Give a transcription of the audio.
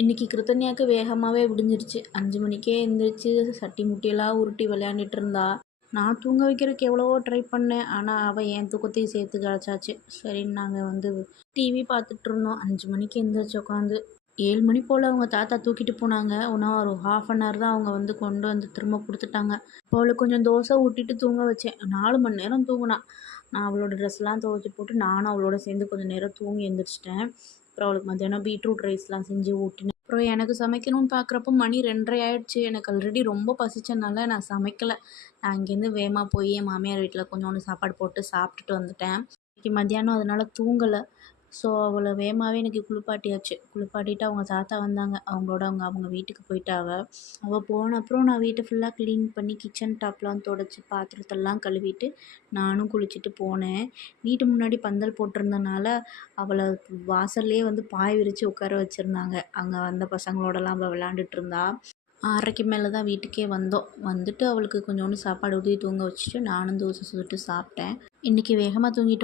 இன்றைக்கி கிருத்தன்யாவுக்கு வேகமாகவே விடிஞ்சிருச்சு. 5 மணிக்கே எழுந்திரிச்சு சட்டி முட்டியெல்லாம் உருட்டி விளையாண்டுட்டு இருந்தா. நான் தூங்க வைக்கிறதுக்கு எவ்வளவோ ட்ரை பண்ணேன். ஆனால் அவள் என் தூக்கத்தையும் சேர்த்து கலைச்சாச்சு. சரின்னு நாங்கள் டிவி பார்த்துட்டு இருந்தோம். 5 மணிக்கு எழுந்திரிச்சு உட்காந்து 7 மணி போல் அவங்க தாத்தா தூக்கிட்டு போனாங்க. இன்னும் ஒரு 1/2 hour தான் அவங்க கொண்டு வந்து திரும்ப கொடுத்துட்டாங்க. இப்போ அவளுக்கு கொஞ்சம் தோசை ஊட்டிட்டு தூங்க வச்சேன். 4 மணி நேரம் தூங்கினா. நான் அவளோட ட்ரெஸ்லாம் துவைச்சி போட்டு நானும் அவளோட சேர்ந்து கொஞ்சம் நேரம் தூங்கி எழுந்திரிச்சிட்டேன். அப்புறம் அவளுக்கு மத்தியானம் பீட்ரூட் ரைஸ்லாம் செஞ்சு ஊட்டினேன். அப்புறம் எனக்கு சமைக்கணும்னு பார்க்குறப்போ மணி 2:30 ஆயிடுச்சு. எனக்கு ஆல்ரெடி ரொம்ப பசிச்சனால நான் சமைக்கலை. நான் இங்கேருந்து வேகமாக போய் என் மாமியார் வீட்டில் கொஞ்சோண்டு சாப்பாடு போட்டு சாப்பிட்டுட்டு வந்துட்டேன். இன்றைக்கி மத்தியானம் அதனால் தூங்கலை. ஸோ அவளை வேகமாகவே எனக்கு குளிப்பாட்டியாச்சு. குளிப்பாட்டிட்டு அவங்க தாத்தா வந்தாங்க. அவங்களோட அவங்க வீட்டுக்கு போயிட்டாங்க. அவள் போன அப்புறம் நான் வீட்டை ஃபுல்லாக க்ளீன் பண்ணி கிச்சன் டாப்லாம் துடைச்சி பாத்திரத்தெல்லாம் கழுவிட்டு நானும் குளிச்சுட்டு போனேன். வீட்டு முன்னாடி பந்தல் போட்டிருந்தனால அவளை வாசல்லே பாய் விரித்து உட்கார வச்சுருந்தாங்க. அங்கே வந்த பசங்களோடலாம் அவள் விளாண்டுட்டு இருந்தா. 6:30க்கு மேலே தான் வீட்டுக்கே வந்தோம். வந்துட்டு அவளுக்கு கொஞ்சோண்டு சாப்பாடு ஊற்றி தூங்க வச்சுட்டு நானும் தோசை சுட்டு சாப்பிட்டேன். இன்றைக்கி வேகமாக தூங்கிட்டோம்.